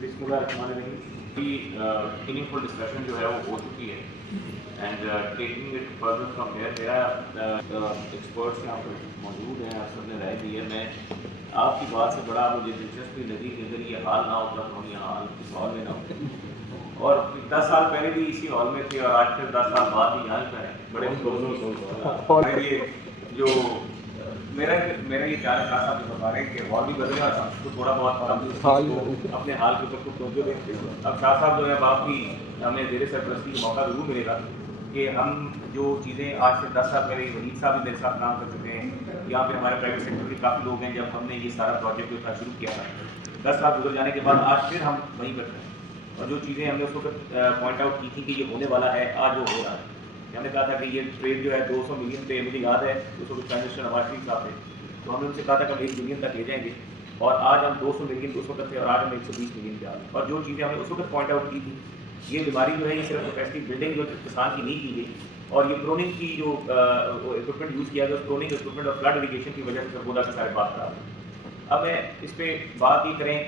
Meaningful discussion जो है वो हो चुकी है and taking it further from here मेरा एक्सपर्ट्स यहाँ पर मौजूद हैं, आप सबने राय दी है। मैं आपकी बात से बड़ा मुझे दिलचस्पी लगी कि अगर ये हाल ना होता तो हम यहाँ इस हॉल में ना होते और 10 साल पहले भी इसी हॉल में थे और आज फिर 10 साल बाद भी यहाँ पर हैं। बड़े ये जो मेरा मेरा ये ख्याल खास आप बता रहे हैं कि हॉल भी बदलेगा, तो थोड़ा बहुत अपने हाल के ऊपर कुछ तवज्जो दें। अब शाह साहब जो है आप भी हमें जेर सरपरस्ती का मौका जरूर मिलेगा कि हम जो चीज़ें आज से 10 साल पहले वहीद साहब भी मेरे साथ काम कर चुके हैं, यहाँ पे हमारे प्राइवेट सेक्टर के काफ़ी लोग हैं, जब हमने ये सारा प्रोजेक्ट जो था शुरू किया था 10 साल गुजर जाने के बाद आज फिर हम वहीं पर हैं और जो चीज़ें हमने उस वक्त पॉइंट आउट की थी कि ये होने वाला है, आज वो हो रहा है। हमने कहा था कि ये ट्रेड जो है 200 मिलियन पे, मुझे याद है उस वक्त प्राइम मिनिस्टर नवाज शरीफ साहब थे, तो हमने उनसे कहा था कि हम 1 बिलियन तक ले जाएंगे और आज हम 200 मिलियन उस वक्त थे और आज हम 120 मिलियन पे आ गए। और जो चीज़ें हमने उस वक्त पॉइंट आउट की थी, ये बीमारी जो है ये सिर्फ कैपेसिटी बिल्डिंग जो किसान की नहीं की गई और ये प्रोनिंग की जो इक्विपमेंट यूज़ किया गया, उस प्रोनिंग इक्विपमेंट और फ्लड इरीगेशन की वजह से सरगोदा के सारे बात खराब है। अब मैं इस पर बात ये करें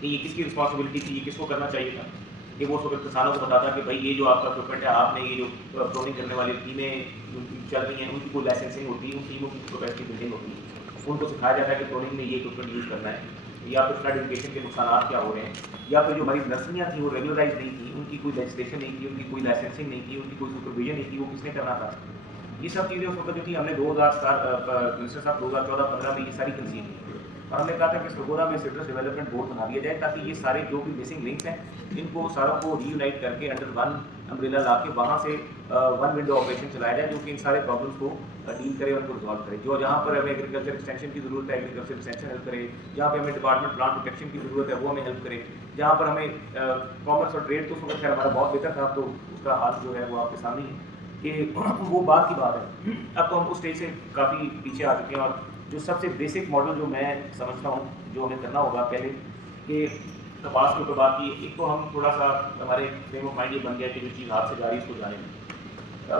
कि ये किसकी रिस्पॉन्सिबिलिटी थी, ये किसको करना चाहिए था कि वो उस वक्त किसानों को बताता कि भाई ये जो आपका इक्विपमेंट है, आपने ये जो प्रोनिंग करने वाली टीमें चल रही हैं उनकी कोई लाइसेंसिंग होती है, उन टीमों की कैपेसिटी बिल्डिंग होती है, उनको सिखाया जाता है कि प्रोनिंग में ये इक्विपमेंट यूज़ करना है, या फिर फ्लड इरीगेशन के नुकसान क्या हो रहे हैं, या फिर जो हमारी नर्सरियाँ थी वो रेगुलराइज नहीं थी, उनकी कोई लेजिस्लेशन नहीं थी, उनकी कोई लाइसेंसिंग नहीं थी, उनकी कोई सुपरविजन नहीं थी, वो किसने करना था। ये सब चीज़ें उस वक्त जो थी हमने 2014 मिनिस्टर साहब 2014-15 में ये सारी कंसीव की और हमने कहा था कि सरगोदा में सिट्रस डेवलपमेंट बोर्ड बना दिया जाए ताकि ये सारे जो भी मिसिंग लिंक्स हैं इनको सारों को रीयूनाइट करके अंडर वन अम्ब्रेला ला के वहाँ से वन विंडो ऑपरेशन चलाया जाए जो कि इन सारे प्रॉब्लम्स को डील करे और उनको रिजॉल्व करे। जो जहाँ पर हमें एग्रीकल्चर एक्सटेंशन की ज़रूरत है एग्रीकल्चर एक्सटेंशन हेल्प करे, जहाँ पर हमें डिपार्टमेंट प्लांट प्रोटेक्शन की ज़रूरत है वो हमें हेल्प करे, जहाँ पर हमें कॉमर्स और ट्रेड तो उस वक्त हमारा बहुत बेहतर था, तो उसका हाल जो है वो आपके सामने है कि वो बात की बात है। अब तो हम उस स्टेज से काफ़ी पीछे आ चुके हैं और जो सबसे बेसिक मॉडल जो मैं समझता हूँ जो हमें करना होगा पहले कि कपास के ऊपर बात की, एक तो हम थोड़ा सा हमारे फ्रेम ऑफ माइंड ये बन गया कि जो चीज़ हाथ से जा रही है उसको जाने में।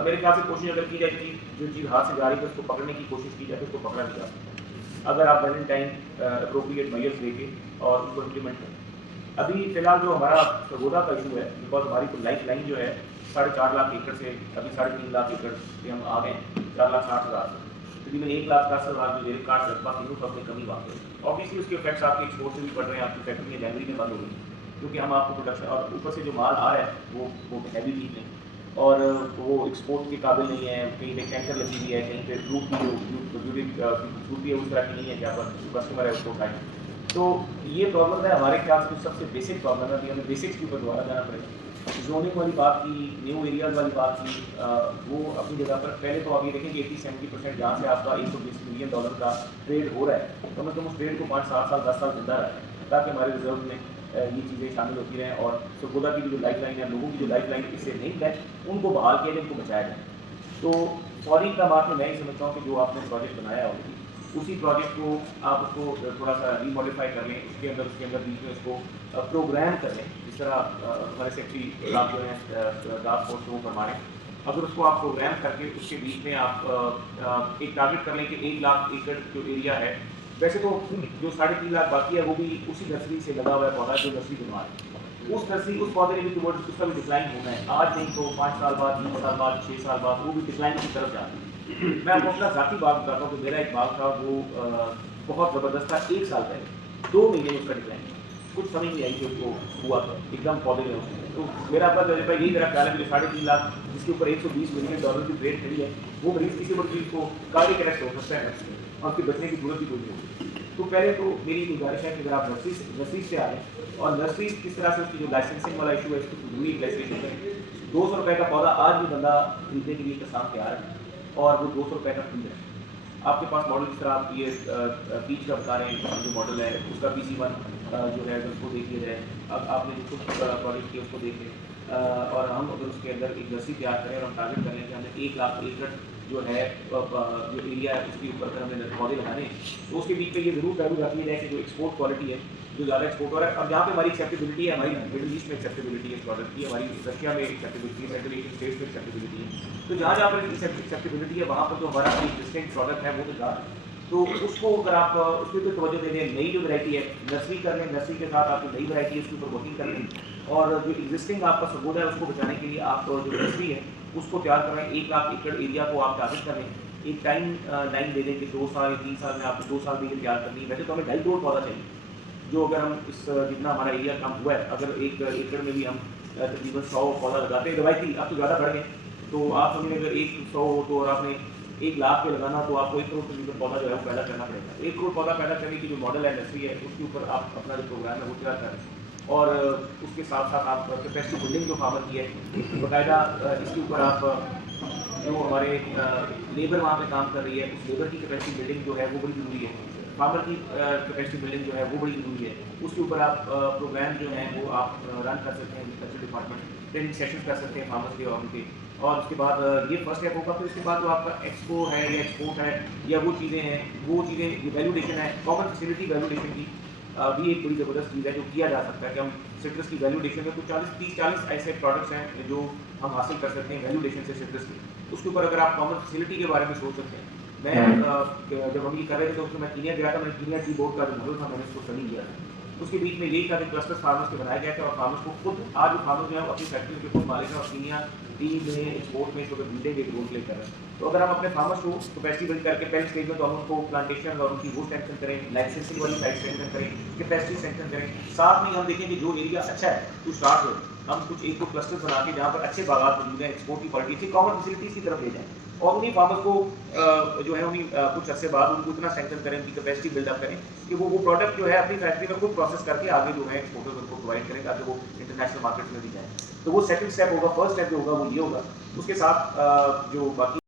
मेरे ख्याल से कोशिश अगर की जाए कि जो चीज़ हाथ से जा रही है उसको पकड़ने की कोशिश की जाए तो उसको पकड़ा नहीं जा सकता अगर आप बर्निंग टाइम अप्रोप्रिएट मेजर्स लेके और उसको इम्प्लीमेंट करें। अभी फिलहाल जो हमारा सरगोदा का इशू है, बिकॉज हमारी तो लाइफ लाइन जो है 4.5 लाख एकड़ से अभी 3.5 लाख एकड़ से हम आ गए 4,60,000 तकरीबन 1,10,000 जो जेल कार्ड रकबा तीनों पर अपनी कमी बात है। ऑब्वियसली उसके इफेक्ट्स आपके एक्सपोर्ट से भी पड़ रहे हैं, आपकी फैक्ट्री जनवरी में बंद हो गई क्योंकि हम आपको प्रोडक्शन और ऊपर से जो माल आ रहा है वो हैवी चीज़ नहीं और वो एक्सपोर्ट के काबिल नहीं है, कहीं पे टैंकर लगी हुई है, कहीं पे फ्रूट की जो फ्रूट भी है उस तरह की नहीं है जहाँ पर कस्टमर है उसको उठाएँ। तो ये प्रॉब्लम है हमारे ख्याल से सबसे बेसिक प्रॉब्लम है कि हमें बेसिक्स के ऊपर दोबारा जाना पड़ेगा। जोनिंग वाली बात की, न्यू एरियाज वाली बात की, वो अपनी जगह पर पहले तो आप ये देखेंगे 80-70% जहाँ से आपका $120 मिलियन का ट्रेड हो रहा है तो मतलब उस ट्रेड को 5-7 साल 10 साल जिंदा रहा है ताकि हमारे रिजर्व में ये चीज़ें शामिल होती रहें और सरगोदा की जो लाइफ लाइन है, लोगों की जो लाइफ लाइन इससे लिंक है उनको बहाल किया जाए, उनको बचाया जाए। तो फौरी का बात मैं ही समझता हूँ कि जो आपने प्रोजेक्ट बनाया ऑलरेडी उसी प्रोजेक्ट को आप उसको थोड़ा सा रीमॉडिफाई कर लें, उसके अंदर बीच में उसको प्रोग्राम कर लें जिस तरह हमारे सेक्रेटरी साहब जो हैं टास्क फोर्स को फरमा रहे हैं। अगर उसको आप प्रोग्राम करके उसके बीच में आप एक टारगेट कर लें कि 1 लाख एकड़ जो एरिया है, वैसे तो जो 3.5 लाख बाकी है वो भी उसी नर्सरी से लगा हुआ है पौधा जो नर्सरी बनवा है उस नर्सरी उस पौधे ने भी टुवर्ड्स उसका भी डिक्लाइन होना है, आज नहीं तो 5 साल बाद 3 साल बाद 6 साल बाद वो भी डिक्लाइन की तरफ जाती है। मैं आपको अपना ज़ाती बात बताता हूँ कि मेरा एक बाग था वो बहुत ज़बरदस्त था, 1 साल पहले 2 महीने उसका डिक्लाइन कुछ समझ नहीं आई कि उसको हुआ था एकदम पौधे में उसमें। तो मेरा अपना तजुर्बा यही मेरा ख्याल है कि 3.5 लाख जिसके ऊपर $120 मिलियन की ट्रेड खड़ी है वो मरीज किसी बड़ी चीज़ को कार्डियक अरेस्ट हो सकता है और उसके बचने की जरूरत ही कोई नहीं होगी। तो पहले तो मेरी गुजारिश है कि अगर आप नर्सरी से आ रहे हैं और नर्सरी किस तरह से उसकी जो लाइसेंसिंग वाला इशू है इसको जरूरी लाइसेंसिंग करें। 200 रुपये का पौधा आज भी बंदा खरीदने के लिए किसान तैयार है और वो 200 रुपये का खरीद है। आपके पास मॉडल जिस तरह आप ये बीच का बता रहे हैं जो मॉडल है उसका PC1 जो है उसको देख लिया जाए, अब आपने जो कुछ प्रोजेक्ट किया उसको देख लें और हम अगर उसके अंदर एक नर्सरी तैयार करें और हम टारगेट करें कि हमने 1 लाख एकड़ जो है जो एरिया है उसके ऊपर अगर हमें पौधे लगाने तो उसके बीच में ये जरूर पहलू रख लिया जाए कि जो एक्सपोर्ट क्वालिटी है जो ज़्यादा एक्सपोर्ट हो रहा है। अब जहाँ पे हमारी एक्सेप्टेबिलिटी है, हमारी मिडिल ईस्ट में एक्सेप्टेबिलिटी है इस प्रोडक्ट की, हमारी रशिया में एक्सेप्टेबिलिटी है, सेंट्रल एशियन स्टेट्स में एक्सेप्टेबिलिटी है, तो जहाँ जहाँ पर एक्सेप्टेबिलिटी है वहाँ पर जो हमारा एक्जिस्टिंग प्रोडक्ट है वो तो जा रहा है। तो उसको अगर आप उसके ऊपर तवज्जो दे दें, नई जो वैरायटी है नर्सरी कर लें, नर्सरी के साथ आपकी नई वैरायटी है उसके ऊपर वर्किंग कर लें और जो एग्जिस्टिंग आपका सबूत है उसको बचाने के लिए आप जो नर्सरी है उसको तैयार करें। 1 लाख एकड़ एरिया को आप टारगेट कर लें, एक टाइम लाइन दे दें कि 2 साल या 3 साल में आपको 2 साल में ये तैयार करनी है। वैसे तो हमें 2.5 करोड़ पौधा चाहिए, जो अगर हम इस जितना हमारा एरिया कम हुआ है, अगर 1 एकड़ में भी हम तकरीबन 100 पौधा लगाते हैं रवायती, अब तो ज़्यादा बढ़ गए, तो आप समझिए अगर 100 हो तो और आपने 1 लाख पे लगाना तो आपको 1 करोड़ तकरीबन पौधा जो है वो पैदा करना पड़ेगा। 1 करोड़ पौधा पैदा करने की जो मॉडल है नर्सरी है उसके ऊपर आप अपना जो प्रोग्राम है वो तैयार करें और उसके साथ साथ आप कैपेसिटी बिल्डिंग जो फार्मर की है बाकायदा इसके ऊपर आप जो हमारे लेबर वहाँ पे काम कर रही है उस लेबर की कैपेसिटी बिल्डिंग जो है वो बड़ी ज़रूरी है। फार्मर की कैपेसिटी बिल्डिंग जो है वो बड़ी ज़रूरी है। उसके ऊपर आप प्रोग्राम जो हैं वो आप रन कर सकते हैं, एग्रीकल्चर डिपार्टमेंट ट्रेनिंग सेशन कर सकते हैं फार्मर्स के और उनके। और उसके बाद ये फर्स्ट स्टेप होगा। फिर उसके बाद जो आपका एक्सपो है या एक्सपोर्ट है या वो चीज़ें वैल्यूडेशन है, कॉमन फैसिलिटी वैल्यूडेशन की भी एक बड़ी ज़बरदस्त चीज़ है जो किया जा सकता है कि हम सिट्रस की वैल्यूडेशन में कुछ 30-40 ऐसे प्रोडक्ट्स हैं जो हम हासिल कर सकते हैं वैल्यूडेशन से सिट्रस की। उसके ऊपर अगर आप कॉमन फैसिलिटी के बारे में सोच सकते हैं। मैं जब हम ये कर रहे थे तो उसमें मैं कीनिया गया था, मैंने कीनिया टी बोर्ड का जो मॉडल था मैंने उसको स्टडी किया था। उसके बीच में यही था कि क्लस्टर फार्मर्स के बनाया गया था और फार्मर्स को खुद आज जो फार्मर्स जो है अपनी फैक्ट्री के खुद मालिक हैं और कीनिया टी में एक्सपोर्ट में इसको बिल्डिंग एक रोल प्ले कर रहे हैं। तो अगर हम अपने फार्मर्स को कैपेसिटी बिल्ड करके पहले स्टेज में तो हम उनको प्लांटेशन और उनकी वो सेंक्शन करें, लाइसेंसिंग वाली साइड सेंक्शन करें, कैपेसिटी सेंक्शन करें, साथ में हम देखें कि जो एरिया अच्छा है टू स्टार्ट हो, हम कुछ एक को क्लस्टर बना के जहाँ पर अच्छे बागात मौजूद हैं, एक्सपोर्ट की क्वालिटी अच्छी, कॉमन फैसिलिटीज की तरफ ले जाएं और उन्हीं फार्मर्स को जो है उन्हीं कुछ अर्से बाद उनको इतना सेंक्शन करें, उनकी कैपेसिटी बिल्डअप करें कि वो प्रोडक्ट जो है अपनी फैक्ट्री में खुद प्रोसेस करके आगे जो है एक्सपोर्टर्स उनको प्रोवाइड करें ताकि वो इंटरनेशनल मार्केट में भी जाए। तो वो सेकंड स्टेप होगा। फर्स्ट स्टेप जो होगा वो ये होगा। उसके साथ जो बाकी